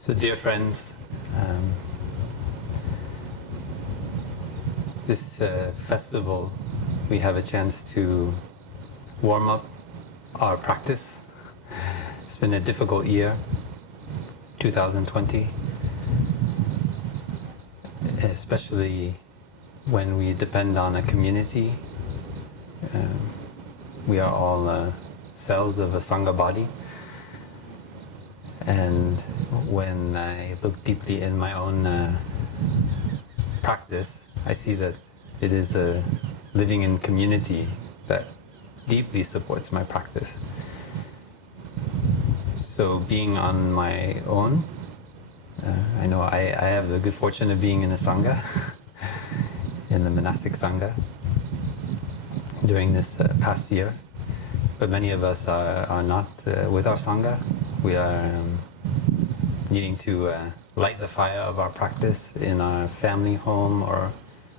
So dear friends, this festival we have a chance to warm up our practice. It's been a difficult year, 2020, especially when we depend on a community. We are all cells of a Sangha body. And when I look deeply in my own practice, I see that it is living in community that deeply supports my practice. So being on my own, I know I have the good fortune of being in a Sangha, in the monastic Sangha, during this past year. But many of us are not with our Sangha. We are needing to light the fire of our practice in our family home or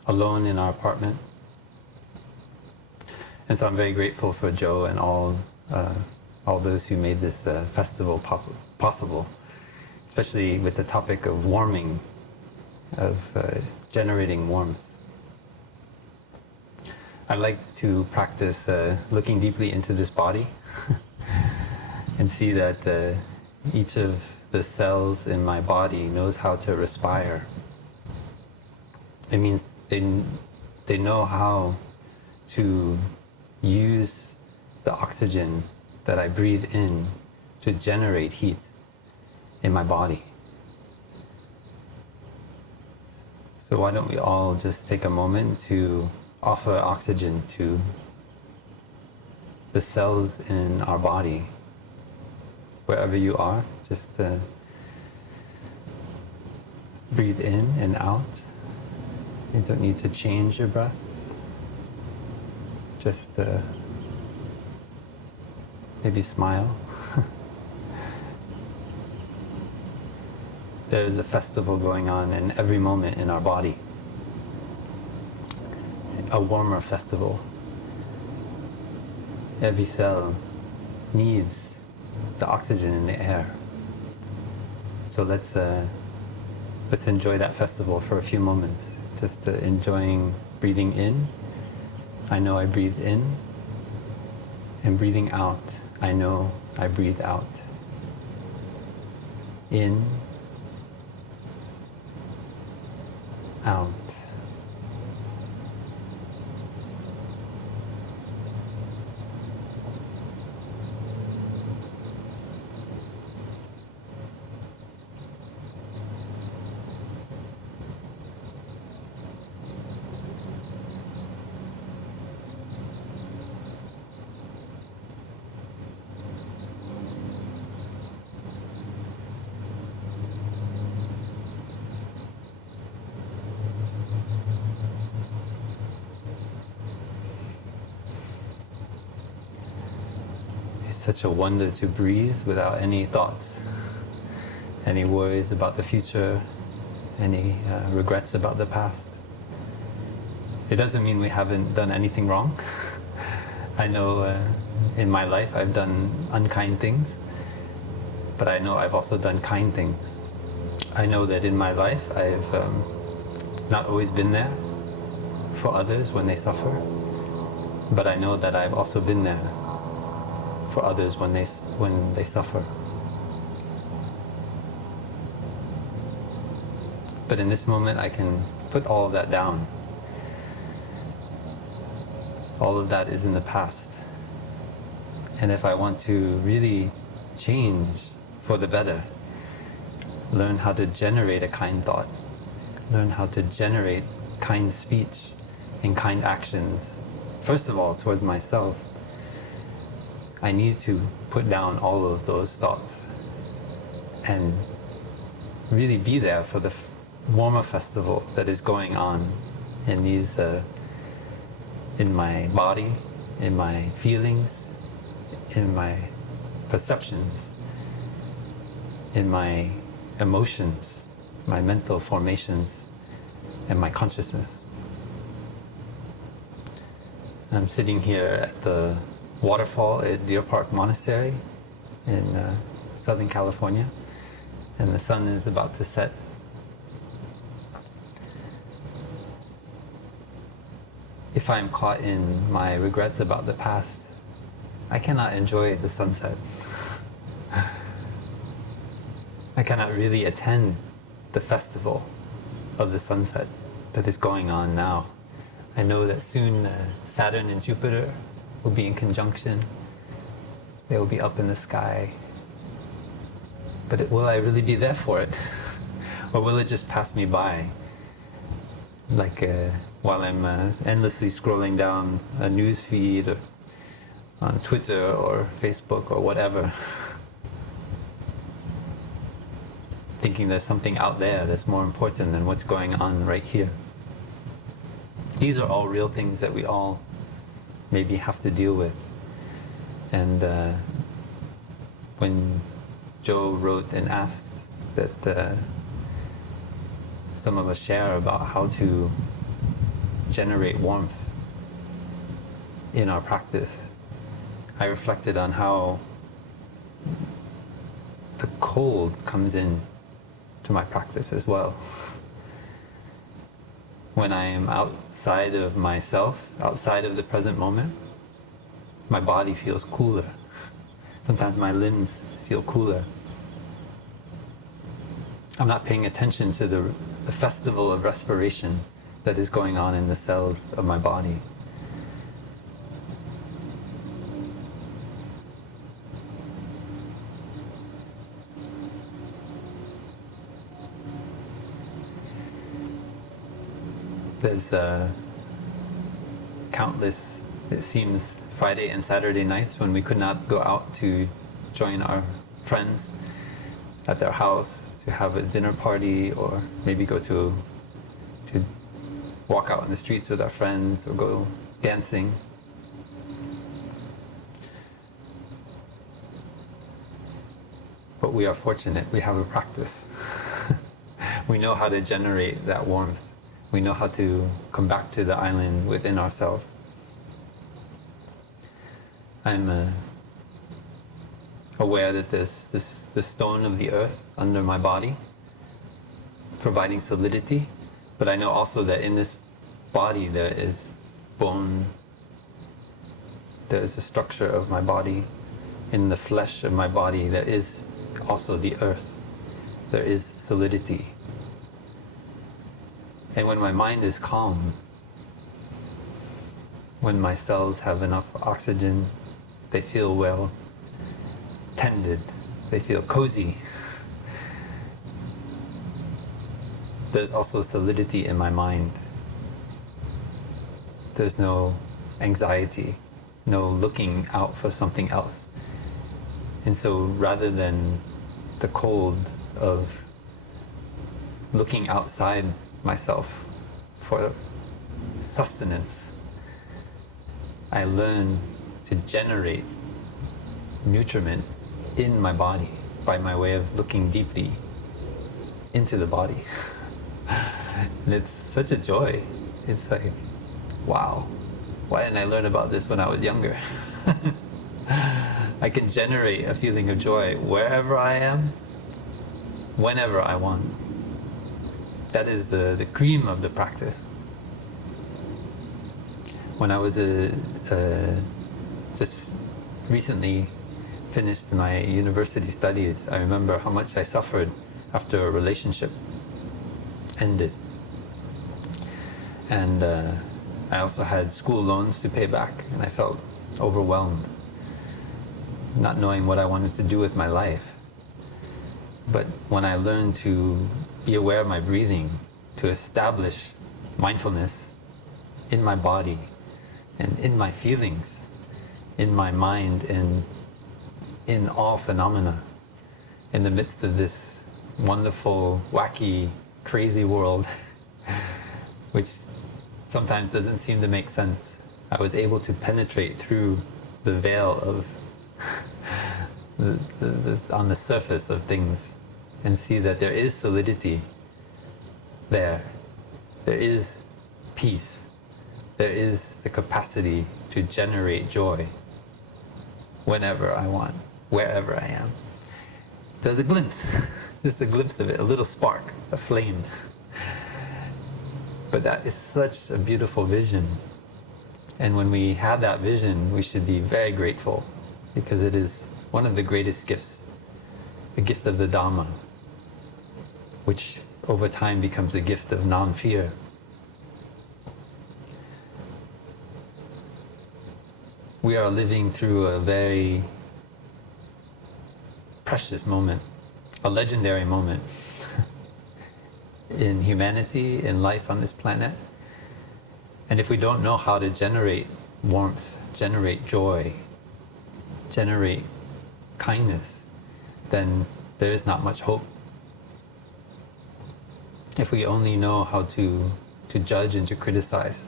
alone in our apartment. And so I'm very grateful for Joe and all those who made this festival possible, especially with the topic of warming, of generating warmth. I like to practice looking deeply into this body and see that each of the cells in my body knows how to respire. It means they know how to use the oxygen that I breathe in to generate heat in my body. So why don't we all just take a moment to offer oxygen to the cells in our body. Wherever you are, just breathe in and out. You don't need to change your breath. Just maybe smile. There is a festival going on in every moment in our body. A warmer festival. Every cell needs the oxygen in the air. So let's enjoy that festival for a few moments. Just enjoying breathing in. I know I breathe in. And breathing out. I know I breathe out. In. Out. Such a wonder to breathe without any thoughts, any worries about the future, any regrets about the past. It doesn't mean we haven't done anything wrong. I know in my life I've done unkind things, but I know I've also done kind things. I know that in my life I've not always been there for others when they suffer, but I know that I've also been there for others when they suffer. But in this moment I can put all of that down. All of that is in the past. And if I want to really change for the better, learn how to generate a kind thought, learn how to generate kind speech and kind actions, first of all towards myself, I need to put down all of those thoughts and really be there for the warmer festival that is going on in these, in my body, in my feelings, in my perceptions, in my emotions, my mental formations, and my consciousness. I'm sitting here at the waterfall at Deer Park Monastery in Southern California, and the sun is about to set. If I'm caught in my regrets about the past, I cannot enjoy the sunset. I cannot really attend the festival of the sunset that is going on now. I know that soon Saturn and Jupiter will be in conjunction. They will be up in the sky. But will I really be there for it? Or will it just pass me by? Like while I'm endlessly scrolling down a news feed or on Twitter or Facebook or whatever, thinking there's something out there that's more important than what's going on right here. These are all real things that we all maybe have to deal with. And when Joe wrote and asked that some of us share about how to generate warmth in our practice, I reflected on how the cold comes in to my practice as well. When I am outside of myself, outside of the present moment, my body feels cooler. Sometimes my limbs feel cooler. I'm not paying attention to the festival of respiration that is going on in the cells of my body. There's countless, it seems, Friday and Saturday nights when we could not go out to join our friends at their house to have a dinner party, or maybe go to walk out in the streets with our friends or go dancing. But we are fortunate, we have a practice. We know how to generate that warmth. We know how to come back to the island within ourselves. I'm aware that there's the stone of the earth under my body, providing solidity, but I know also that in this body there is bone, there is a structure of my body. In the flesh of my body there is also the earth, there is solidity. And when my mind is calm, when my cells have enough oxygen, they feel well tended, they feel cozy. There's also solidity in my mind. There's no anxiety, no looking out for something else. And so rather than the cold of looking outside myself for sustenance, I learn to generate nutriment in my body by my way of looking deeply into the body. And it's such a joy. It's like, wow, why didn't I learn about this when I was younger? I can generate a feeling of joy wherever I am, whenever I want. That is the cream of the practice. When I was just recently finished my university studies, I remember how much I suffered after a relationship ended. And I also had school loans to pay back, and I felt overwhelmed, not knowing what I wanted to do with my life. But when I learned to be aware of my breathing, to establish mindfulness in my body and in my feelings, in my mind, and in all phenomena, in the midst of this wonderful, wacky, crazy world, which sometimes doesn't seem to make sense, I was able to penetrate through the veil of on the surface of things and see that there is solidity there. There is peace. There is the capacity to generate joy whenever I want, wherever I am. There's a glimpse, just a glimpse of it, a little spark, a flame. But that is such a beautiful vision. And when we have that vision, we should be very grateful, because it is one of the greatest gifts, the gift of the Dhamma, which over time becomes a gift of non-fear. We are living through a very precious moment, a legendary moment in humanity, in life on this planet. And if we don't know how to generate warmth, generate joy, generate kindness, then there is not much hope. If we only know how to judge and to criticize,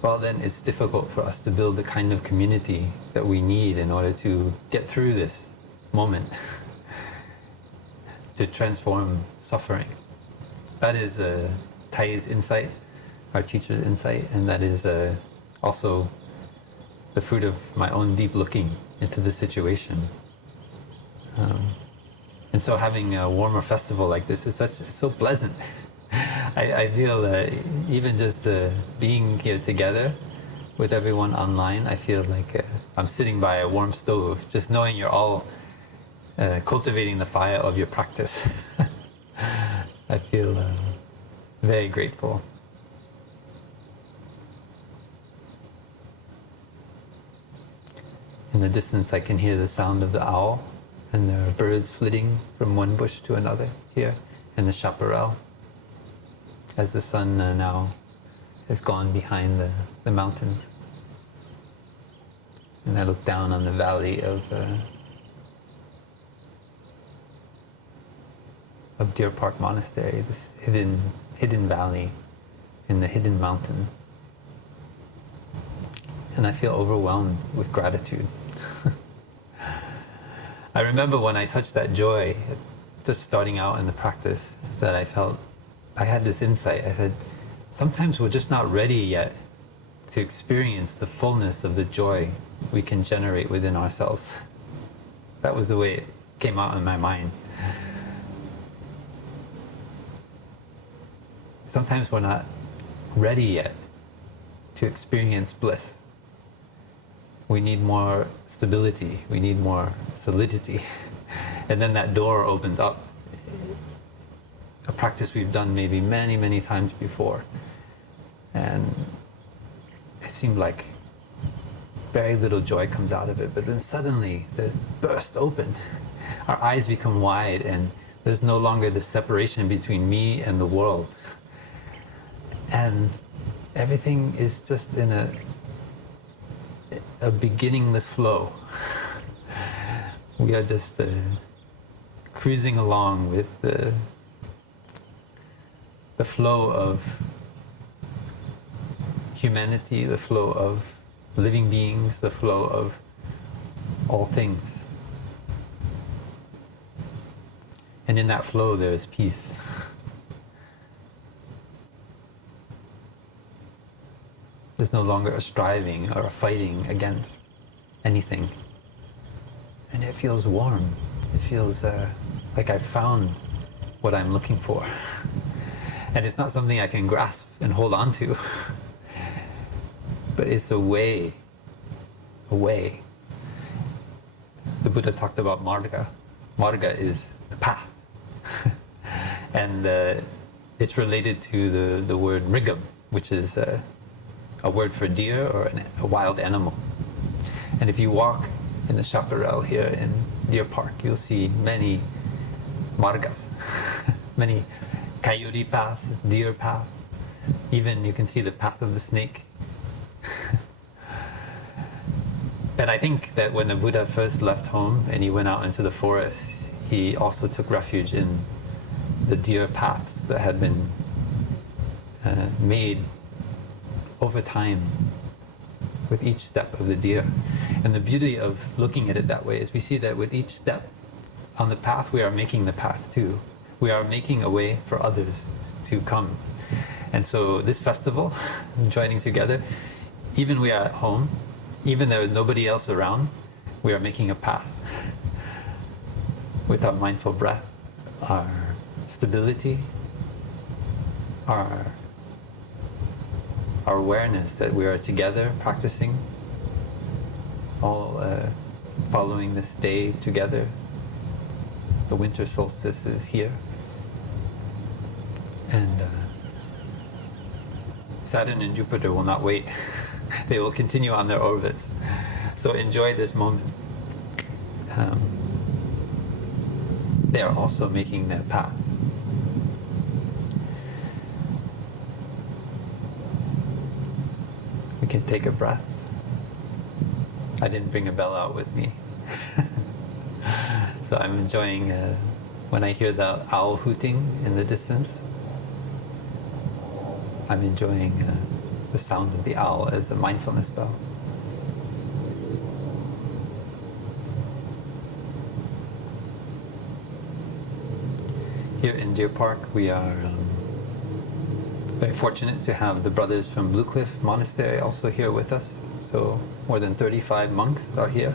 well, then it's difficult for us to build the kind of community that we need in order to get through this moment, to transform suffering. That is Thay's insight, our teacher's insight, and that is also the fruit of my own deep looking into the situation. And so having a warmer festival like this is it's so pleasant. I feel even just being here together with everyone online, I feel like I'm sitting by a warm stove, just knowing you're all cultivating the fire of your practice. I feel very grateful. In the distance, I can hear the sound of the owl, and there are birds flitting from one bush to another here in the chaparral, as the sun now has gone behind the mountains. And I look down on the valley of Deer Park Monastery, this hidden valley in the hidden mountain. And I feel overwhelmed with gratitude. I remember when I touched that joy, just starting out in the practice, that I had this insight. I said, sometimes we're just not ready yet to experience the fullness of the joy we can generate within ourselves. That was the way it came out in my mind. Sometimes we're not ready yet to experience bliss. We need more stability, we need more solidity. And then that door opens up. A practice we've done maybe many, many times before. And it seemed like very little joy comes out of it, but then suddenly it bursts open. Our eyes become wide, and there's no longer the separation between me and the world. And everything is just in a beginningless flow. We are just cruising along with the flow of humanity, the flow of living beings, the flow of all things. And in that flow there is peace. There's no longer a striving or a fighting against anything. And it feels warm. It feels like I've found what I'm looking for. And it's not something I can grasp and hold on to. But it's a way. The Buddha talked about marga. Marga is the path. And it's related to the word mrigam, which is a word for deer or a wild animal. And if you walk in the chaparral here in Deer Park, you'll see many margas, many coyote paths, deer path. Even you can see the path of the snake. And I think that when the Buddha first left home and he went out into the forest, he also took refuge in the deer paths that had been made over time with each step of the deer. And the beauty of looking at it that way is we see that with each step on the path, we are making the path too. We are making a way for others to come. And so this festival, joining together, even we are at home, even though there's nobody else around, we are making a path. with our mindful breath, our stability, our awareness that we are together practicing, all following this day together. The winter solstice is here. And Saturn and Jupiter will not wait. They will continue on their orbits. So enjoy this moment. They are also making their path. We can take a breath. I didn't bring a bell out with me. So I'm enjoying when I hear the owl hooting in the distance. I'm enjoying the sound of the owl as a mindfulness bell. Here in Deer Park, we are very fortunate to have the brothers from Blue Cliff Monastery also here with us. So more than 35 monks are here.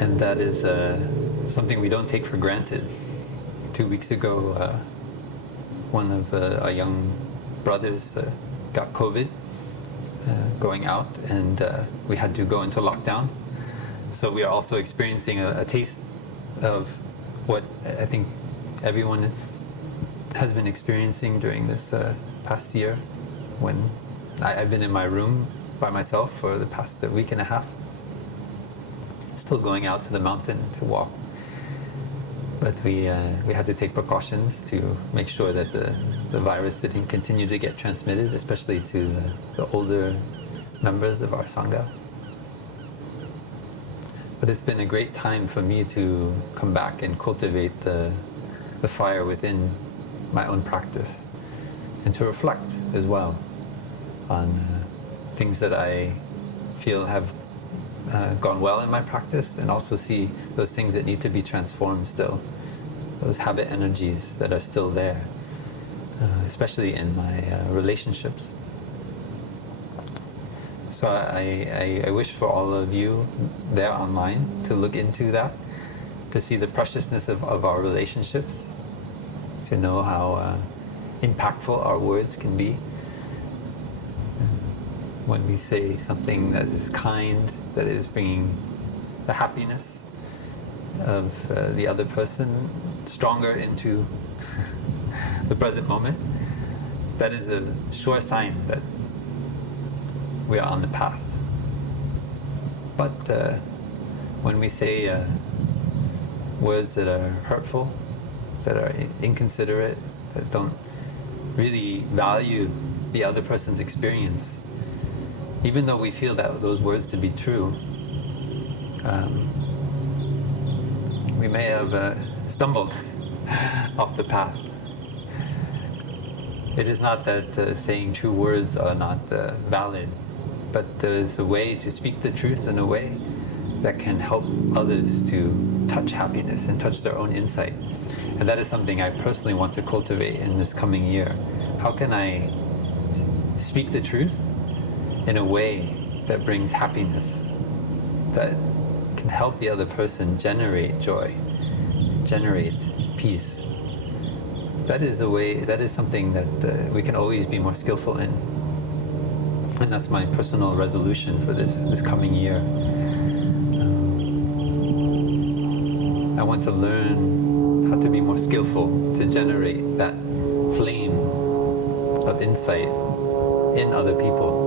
And that is something we don't take for granted. 2 weeks ago, one of our young brothers got COVID going out, and we had to go into lockdown. So we are also experiencing a taste of what I think everyone has been experiencing during this past year, when I've been in my room by myself for the past week and a half, still going out to the mountain to walk. But we had to take precautions to make sure that the virus didn't continue to get transmitted, especially to the older members of our Sangha. But it's been a great time for me to come back and cultivate the fire within my own practice, and to reflect as well on things that I feel have gone well in my practice, and also see those things that need to be transformed still, those habit energies that are still there, especially in my relationships. So I wish for all of you there online to look into that, to see the preciousness of our relationships, to know how impactful our words can be. When we say something that is kind, that is bringing the happiness of the other person stronger into the present moment, that is a sure sign that we are on the path. But when we say words that are hurtful, that are inconsiderate, that don't really value the other person's experience, even though we feel that those words to be true, we may have stumbled off the path. It is not that saying true words are not valid, but there's a way to speak the truth in a way that can help others to touch happiness and touch their own insight. And that is something I personally want to cultivate in this coming year. How can I speak the truth in a way that brings happiness, that can help the other person generate joy, generate peace? That is a way, that is something that we can always be more skillful in. And that's my personal resolution for this coming year. I want to learn how to be more skillful to generate that flame of insight in other people.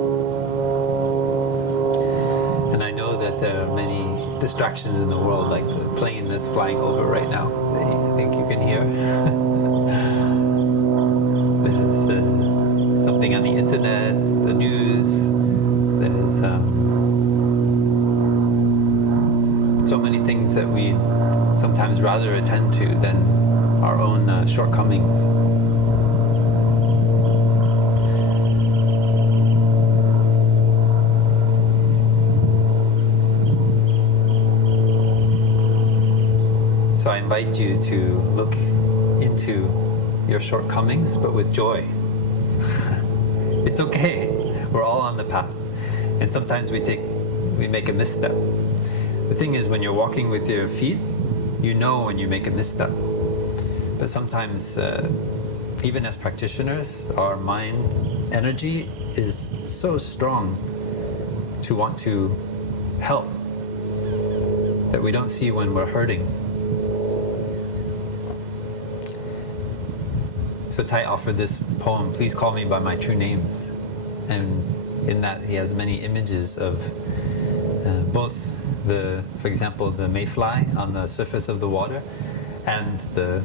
And I know that there are many distractions in the world, like the plane that's flying over right now, that I think you can hear. There's something on the internet, the news, there's so many things that we sometimes rather attend to than our own shortcomings. So I invite you to look into your shortcomings, but with joy. It's okay. We're all on the path. And sometimes we make a misstep. The thing is, when you're walking with your feet, you know when you make a misstep. But sometimes, even as practitioners, our mind energy is so strong to want to help that we don't see when we're hurting. So Tai offered this poem, "Please Call Me by My True Names." And in that he has many images of both for example, the mayfly on the surface of the water and the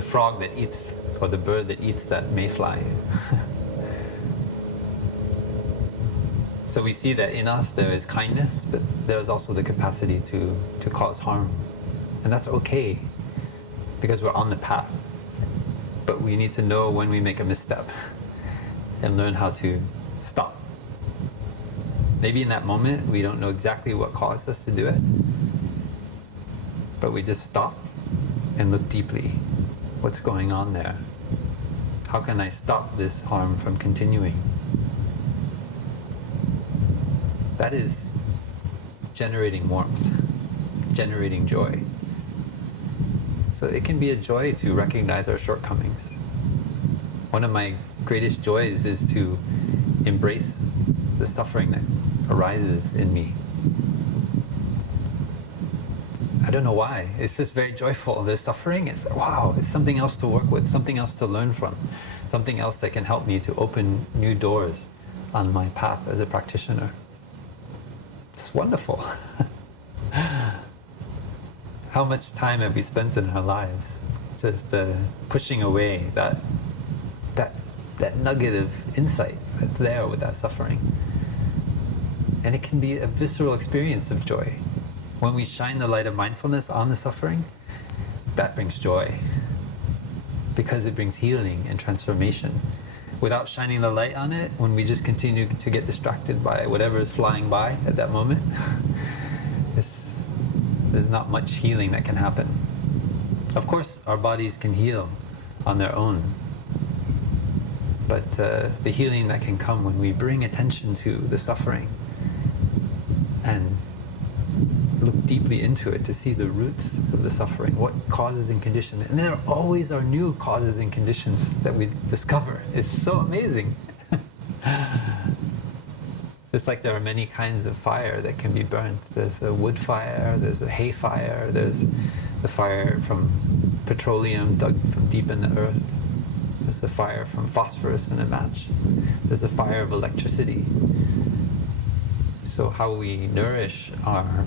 frog that eats, or the bird that eats that mayfly. So we see that in us there is kindness, but there is also the capacity to cause harm. And that's okay, because we're on the path. But we need to know when we make a misstep and learn how to stop. Maybe in that moment we don't know exactly what caused us to do it, but we just stop and look deeply. What's going on there? How can I stop this harm from continuing? That is generating warmth, generating joy. So it can be a joy to recognize our shortcomings. One of my greatest joys is to embrace the suffering that arises in me. I don't know why. It's just very joyful. There's suffering. It's wow, it's something else to work with, something else to learn from, something else that can help me to open new doors on my path as a practitioner. It's wonderful. How much time have we spent in our lives just pushing away that nugget of insight that's there with that suffering? And it can be a visceral experience of joy. When we shine the light of mindfulness on the suffering, that brings joy, because it brings healing and transformation. Without shining the light on it, when we just continue to get distracted by whatever is flying by at that moment, there's not much healing that can happen. Of course, our bodies can heal on their own, but the healing that can come when we bring attention to the suffering and look deeply into it to see the roots of the suffering, what causes and conditions. And there always are new causes and conditions that we discover. It's so amazing. Just like there are many kinds of fire that can be burnt. There's a wood fire, there's a hay fire, there's the fire from petroleum dug from deep in the earth. There's the fire from phosphorus in a match. There's the fire of electricity. So how we nourish our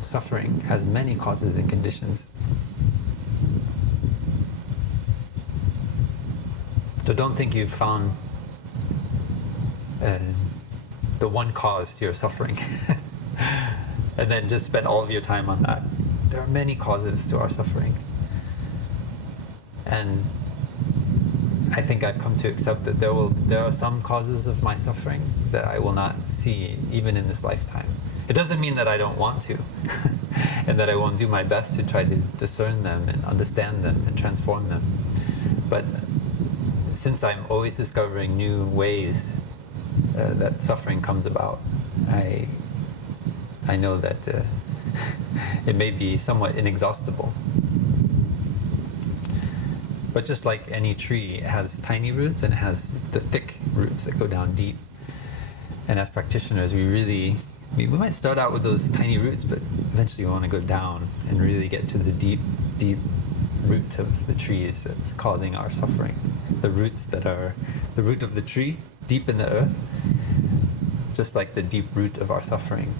suffering has many causes and conditions. So don't think you've found the one cause to your suffering and then just spend all of your time on that. There are many causes to our suffering. And I think I've come to accept that there are some causes of my suffering that I will not see even in this lifetime. It doesn't mean that I don't want to and that I won't do my best to try to discern them and understand them and transform them. But since I'm always discovering new ways that suffering comes about, I know that it may be somewhat inexhaustible. But just like any tree, it has tiny roots and it has the thick roots that go down deep. And as practitioners, we might start out with those tiny roots, but eventually we want to go down and really get to the deep, deep root of the trees that's causing our suffering. The roots that are the root of the tree, deep in the earth, just like the deep root of our suffering,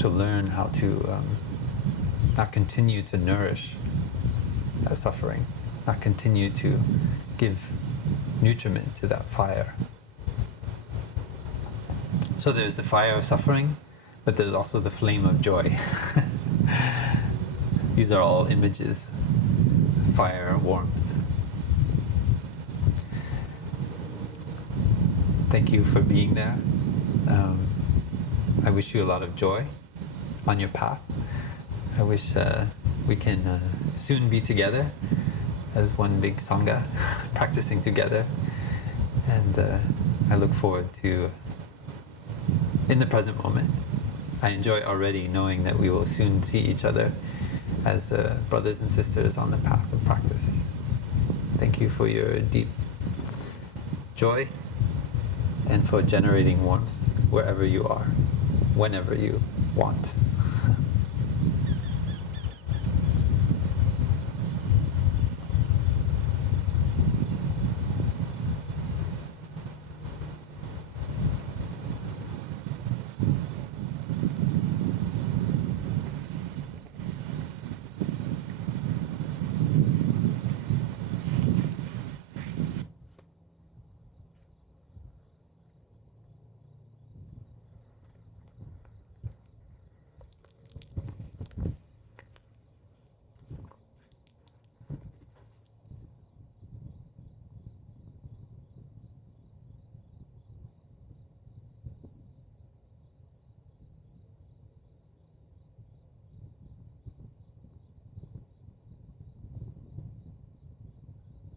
to learn how to not continue to nourish that suffering, not continue to give nutriment to that fire. So there's the fire of suffering, but there's also the flame of joy. These are all images, fire, warmth. Thank you for being there. I wish you a lot of joy on your path. I wish we can soon be together as one big Sangha, practicing together. And I look forward to, in the present moment, I enjoy already knowing that we will soon see each other as brothers and sisters on the path of practice. Thank you for your deep joy and for generating warmth wherever you are, whenever you want.